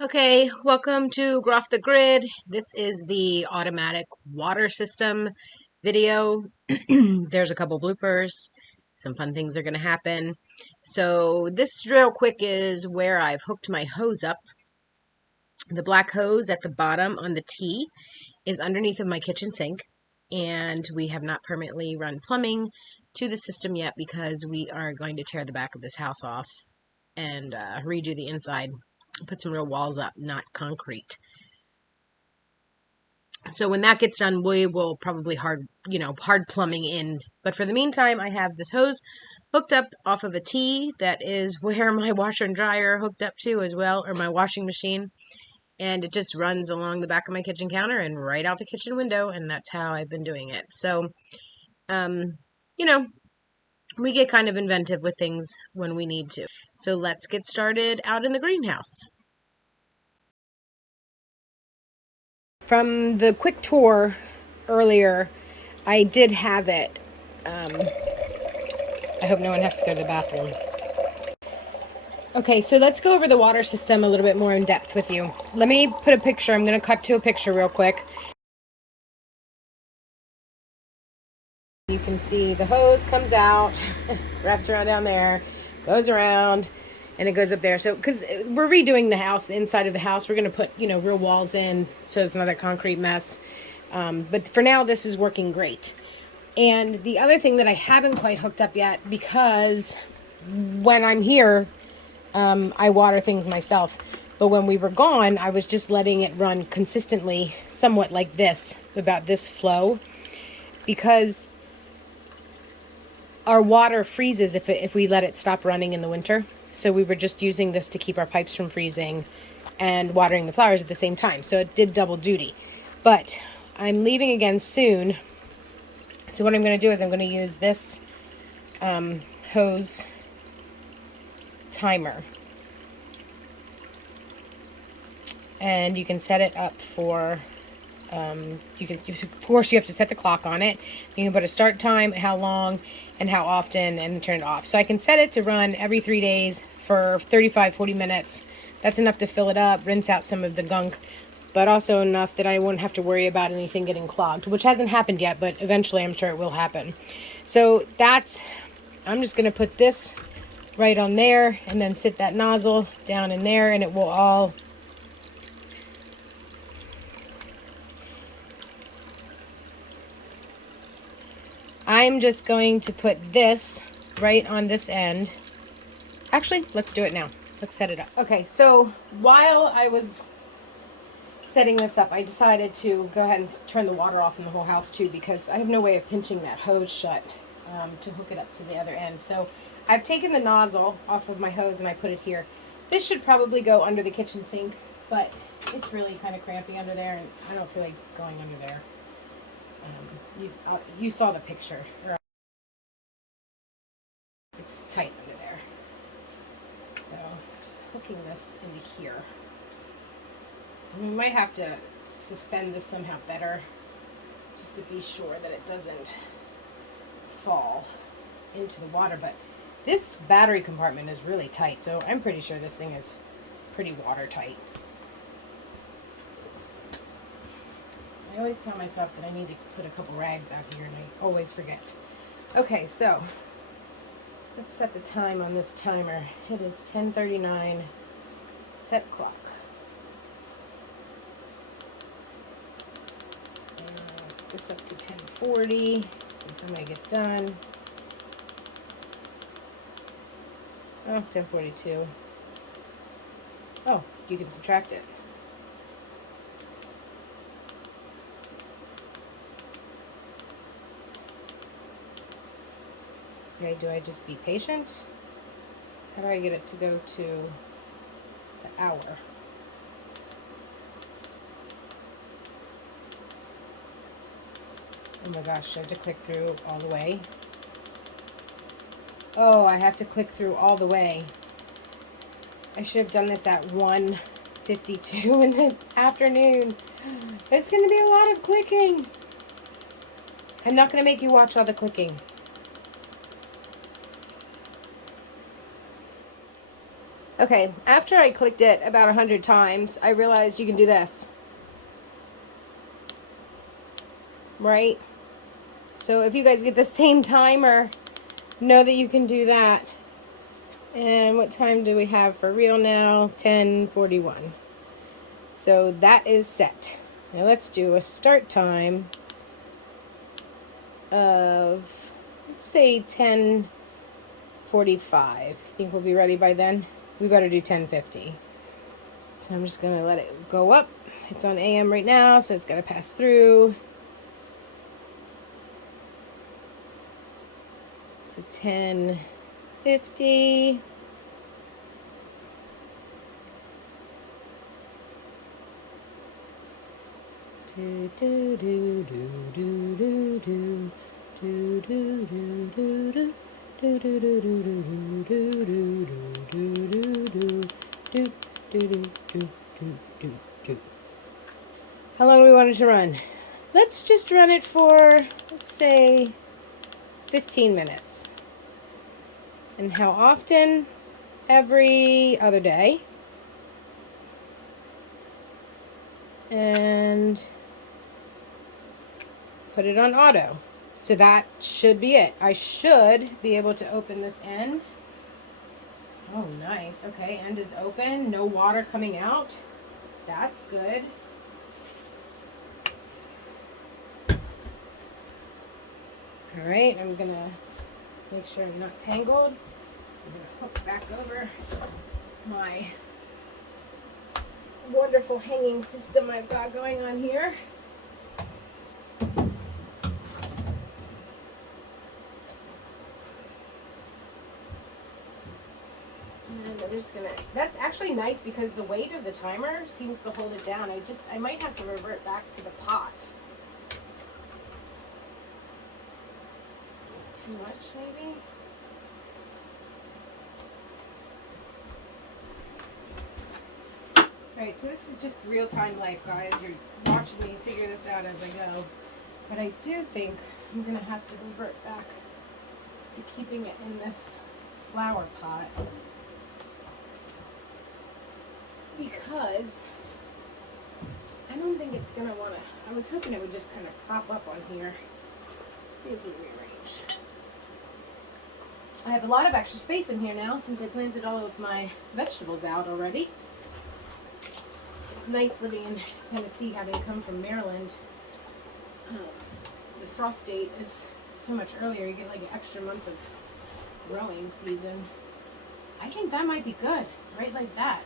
Okay, welcome to GROFT the Grid. This is the automatic water system video. There's a couple bloopers. Some fun things are going to happen. So this real quick is where I've hooked my hose up. The black hose at the bottom on the T is underneath of my kitchen sink, and we have not permanently run plumbing to the system yet because we are going to tear the back of this house off and redo the inside. Put some real walls up, not concrete. So when that gets done, we will probably hard plumbing in. But for the meantime, I have this hose hooked up off of a T that is where my washer and dryer hooked up to as well, or my washing machine. And it just runs along the back of my kitchen counter and right out the kitchen window, and that's how I've been doing it. So, we get kind of inventive with things when we need to. So let's get started out in the greenhouse. From the quick tour earlier, I did have it. I hope no one has to go to the bathroom. Okay, so let's go over the water system a little bit more in depth with you. Let me put a picture. I'm going to cut to a picture real quick. You can see the hose comes out, wraps around down there, goes around, and it goes up there. So, because we're redoing the house, the inside of the house, we're going to put, real walls in so it's not a concrete mess. But for now, this is working great. And the other thing that I haven't quite hooked up yet, because when I'm here, I water things myself. But when we were gone, I was just letting it run consistently, somewhat like this, about this flow, because our water freezes if we let it stop running in the winter. So we were just using this to keep our pipes from freezing and watering the flowers at the same time. So it did double duty. But I'm leaving again soon. So what I'm going to do is I'm going to use this hose timer. And you can set it up for, of course you have to set the clock on it. You can put a start time, how long, and how often, and turn it off. So I can set it to run every 3 days for 35-40 minutes. That's enough to fill it up, rinse out some of the gunk, but also enough that I won't have to worry about anything getting clogged, which hasn't happened yet, but eventually I'm sure it will happen. So I'm just going to put this right on there and then sit that nozzle down in there, and it will all I'm just going to put this right on this end. Actually, let's do it now. Let's set it up. Okay, so while I was setting this up, I decided to go ahead and turn the water off in the whole house too, because I have no way of pinching that hose shut to hook it up to the other end. So I've taken the nozzle off of my hose and I put it here. This should probably go under the kitchen sink, but it's really kind of crampy under there, and I don't feel like going under there. You saw the picture. It's tight under there. So just hooking this into here. And we might have to suspend this somehow better, just to be sure that it doesn't fall into the water. But this battery compartment is really tight, so I'm pretty sure this thing is pretty watertight. I always tell myself that I need to put a couple rags out here, and I always forget. Okay, so let's set the time on this timer. It is 10:39. Set clock. Put this up to 10:40. That's when I get done. Oh, 10:42. Oh, you can subtract it. Okay, do I just be patient? How do I get it to go to the hour? Oh my gosh, do I have to click through all the way? Oh, I have to click through all the way. I should have done this at 1:52 in the afternoon. It's going to be a lot of clicking. I'm not going to make you watch all the clicking. Okay, after I clicked it about 100 times, I realized you can do this. Right? So if you guys get the same timer, know that you can do that. And what time do we have for real now? 10:41. So that is set. Now let's do a start time of, let's say 10:45. Think we'll be ready by then? We better do 10:50. So I'm just gonna let it go up. It's on AM right now, so it's gotta pass through. So 10:50. Do do do do do do do do do do do do do do do do. How long do we want it to run? Let's just run it for, let's say, 15 minutes. And how often? Every other day. And put it on auto. So that should be it. I should be able to open this end. Oh, nice. Okay, end is open. No water coming out. That's good. All right, I'm gonna make sure I'm not tangled. I'm gonna hook back over my wonderful hanging system I've got going on here. And I'm just gonna, that's actually nice because the weight of the timer seems to hold it down. I might have to revert back to the pot. Too much maybe? Alright, so this is just real-time life, guys. You're watching me figure this out as I go. But I do think I'm going to have to revert back to keeping it in this flower pot. Because I don't think it's going to want to... I was hoping it would just kind of pop up on here. Let's see if we rearrange. I have a lot of extra space in here now since I planted all of my vegetables out already. It's nice living in Tennessee, having come from Maryland. The frost date is so much earlier. You get like an extra month of growing season. I think that might be good, right like that.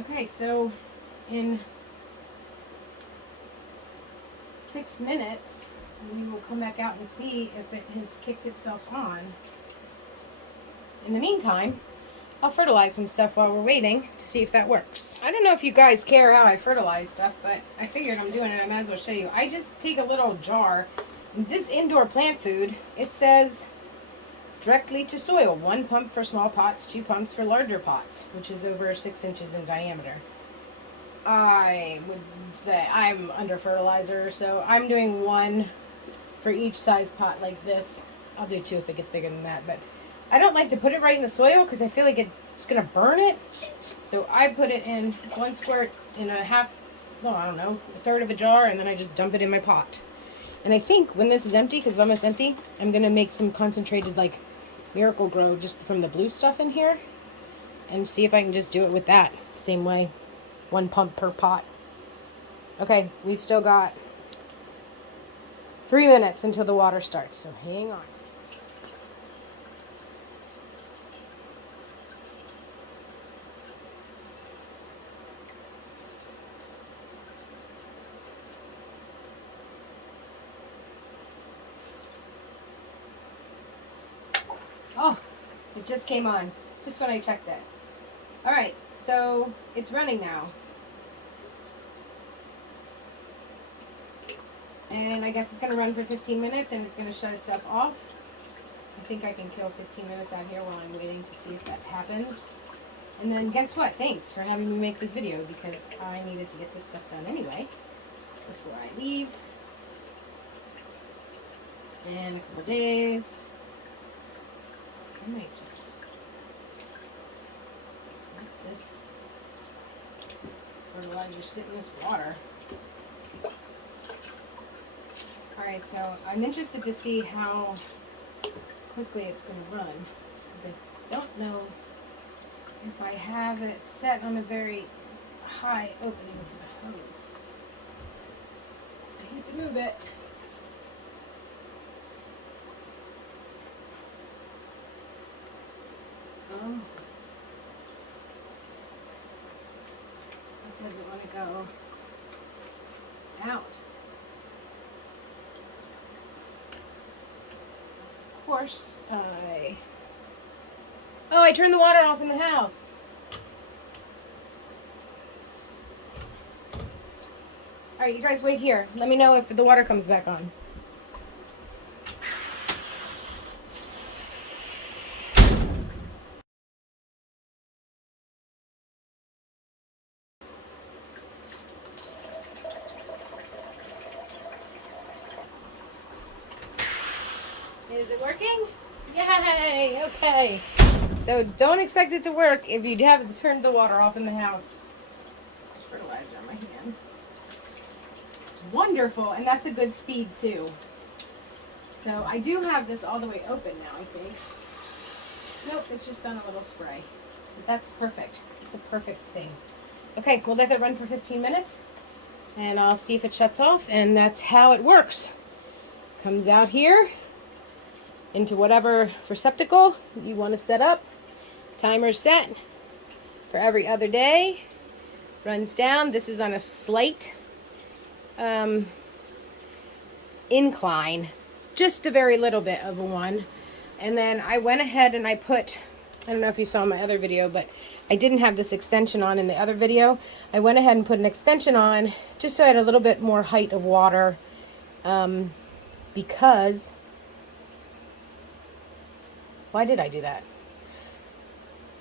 Okay, so in 6 minutes, we will come back out and see if it has kicked itself on. In the meantime, I'll fertilize some stuff while we're waiting to see if that works. I don't know if you guys care how I fertilize stuff, but I figured I'm doing it. I might as well show you. I just take a little jar. This indoor plant food, it says directly to soil. 1 pump for small pots, 2 pumps for larger pots, which is over 6 inches in diameter. I would say I'm under fertilizer, so I'm doing 1 for each size pot like this. I'll do 2 if it gets bigger than that, but I don't like to put it right in the soil because I feel like it's going to burn it. So I put it in 1 squirt in a half, well, I don't know, a third of a jar, and then I just dump it in my pot. And I think when this is empty, because it's almost empty, I'm going to make some concentrated, like, Miracle Grow just from the blue stuff in here. And see if I can just do it with that. Same way. 1 pump per pot. Okay, we've still got 3 minutes until the water starts, so hang on. Oh, it just came on, just when I checked it. All right, so it's running now. And I guess it's going to run for 15 minutes and it's going to shut itself off. I think I can kill 15 minutes out here while I'm waiting to see if that happens. And then guess what? Thanks for having me make this video, because I needed to get this stuff done anyway before I leave in a couple days. I might just let this fertilizer sit in this water. Alright, so I'm interested to see how quickly it's going to run, because I don't know if I have it set on a very high opening for the hose. I hate to move it. Oh. It doesn't want to go out. Of course, I turned the water off in the house. Alright, you guys wait here. Let me know if the water comes back on. Is it working? Yay! Okay. So don't expect it to work if you haven't turned the water off in the house. There's fertilizer on my hands. Wonderful, and that's a good speed too. So I do have this all the way open now, I think. Nope, it's just done a little spray. But that's perfect. It's a perfect thing. Okay, we'll let that run for 15 minutes, and I'll see if it shuts off, and that's how it works. Comes out here into whatever receptacle you want to set up. Timer set for every other day. Runs down. This is on a slight incline, just a very little bit of a one. And then I went ahead and I put, I don't know if you saw my other video, but I didn't have this extension on in the other video. I went ahead and put an extension on just so I had a little bit more height of water, because why did I do that?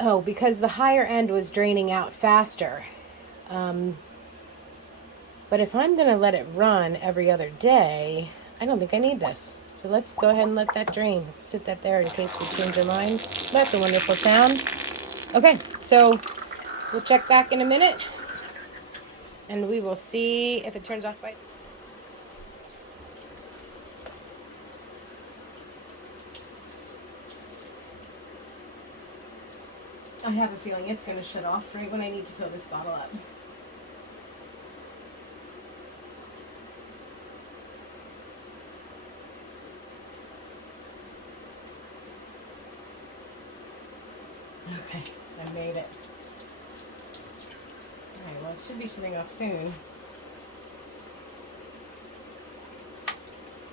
Oh, because the higher end was draining out faster. But if I'm going to let it run every other day, I don't think I need this. So let's go ahead and let that drain. Sit that there in case we change our mind. That's a wonderful sound. Okay, so we'll check back in a minute, and we will see if it turns off by itself. I have a feeling it's going to shut off right when I need to fill this bottle up. Okay, I made it. Alright, well, it should be shutting off soon.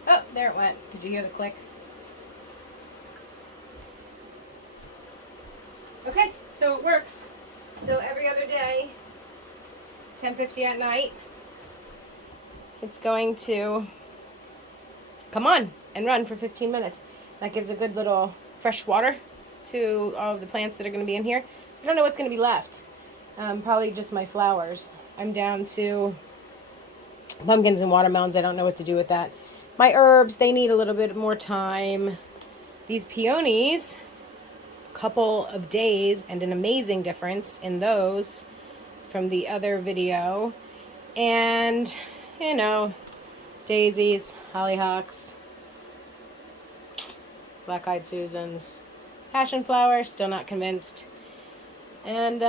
Oh, there it went. Did you hear the click? Okay, so it works. So every other day, 10:50 at night, it's going to come on and run for 15 minutes. That gives a good little fresh water to all of the plants that are going to be in here. I don't know what's going to be left. Probably just my flowers. I'm down to pumpkins and watermelons. I don't know what to do with that. My herbs, they need a little bit more time. These peonies, couple of days and an amazing difference in those from the other video. And, you know, daisies, hollyhocks, black-eyed Susans, passion flower, still not convinced, and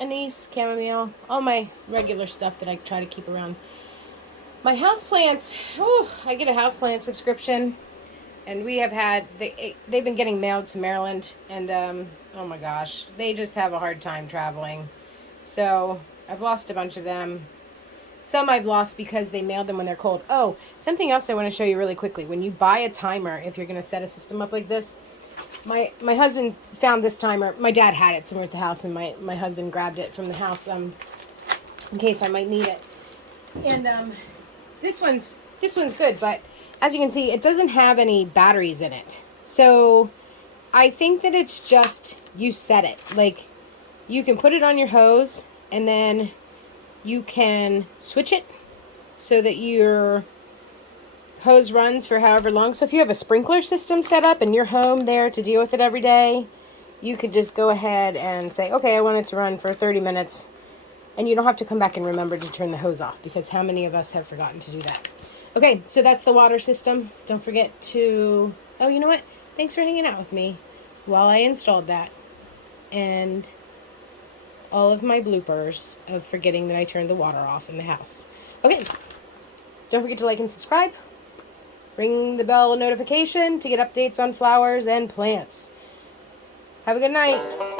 anise, chamomile, all my regular stuff that I try to keep around. My houseplants, I get a houseplant subscription. And we have had, they've been getting mailed to Maryland, and oh my gosh, they just have a hard time traveling. So I've lost a bunch of them. Some I've lost because they mailed them when they're cold. Oh, something else I want to show you really quickly. When you buy a timer, if you're going to set a system up like this, my husband found this timer. My dad had it somewhere at the house, and my husband grabbed it from the house in case I might need it. And this one's good, but as you can see, it doesn't have any batteries in it. So I think that it's just, you set it. Like, you can put it on your hose, and then you can switch it so that your hose runs for however long. So if you have a sprinkler system set up and you're home there to deal with it every day, you could just go ahead and say, okay, I want it to run for 30 minutes. And you don't have to come back and remember to turn the hose off, because how many of us have forgotten to do that? Okay, so that's the water system. Don't forget to, oh, you know what? Thanks for hanging out with me while I installed that. And all of my bloopers of forgetting that I turned the water off in the house. Okay, don't forget to like and subscribe. Ring the bell notification to get updates on flowers and plants. Have a good night.